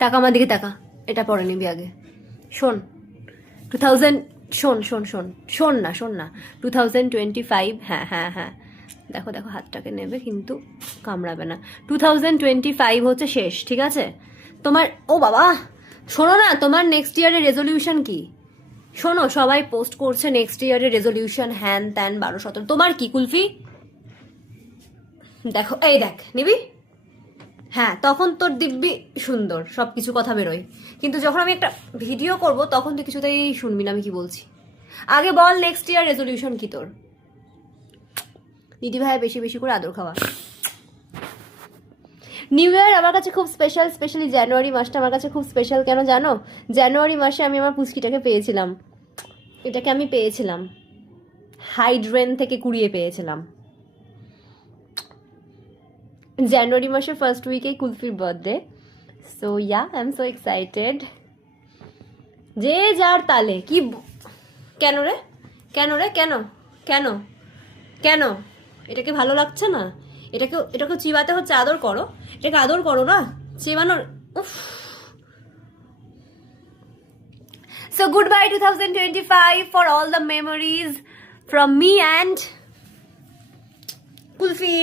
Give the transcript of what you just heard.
টাকা আমার দিকে টাকা, এটা পরে নিবি আগে। শোন 2000, শোন শোন শোন শোন না শোন না 2025, হ্যাঁ হ্যাঁ হ্যাঁ, দেখো দেখো হাতটাকে নেবে কিন্তু কামড়াবে না। 2025 হচ্ছে শেষ, ঠিক আছে তোমার। ও বাবা, শোনো না, তোমার নেক্সট ইয়ারের রেজলিউশন কি? শোনো, সবাই পোস্ট করছে নেক্সট ইয়ারের রেজলিউশন, হ্যান ত্যান 12-17, তোমার কি কুলফি? দেখো এই দেখ নিবি, হ্যাঁ তখন তোর দিব্যি সুন্দর সব কিছু কথা বেরোয়, কিন্তু যখন আমি একটা ভিডিও করব তখন তুই কিছুতেই শুনবি না আমি কি বলছি। আগে বল নেক্সট ইয়ার রেজলিউশন কি তোর? দিদি ভাই বেশি বেশি করে আদর খাওয়া। নিউ ইয়ার আমার কাছে খুব স্পেশাল, স্পেশালি জানুয়ারি মাসটা আমার কাছে খুব স্পেশাল। কেন জানো? জানুয়ারি মাসে আমি আমার পুচকিটাকে পেয়েছিলাম, এটাকে আমি পেয়েছিলাম হাইড্রেন থেকে কুড়িয়ে পেয়েছিলাম। জানুয়ারি মাসের ফার্স্ট উইকেই কুলফির birthday, so yeah I am so excited. যে যার তালে কি কেন রে, কেন রে, কেন কেন কেন? এটাকে ভালো লাগছে না? এটাকে এটাকে চিবাতে হচ্ছে, আদর করো, এটাকে আদর করো না, চিবানোর। উফ। So goodbye 2025 for all the memories from me and Kulfi.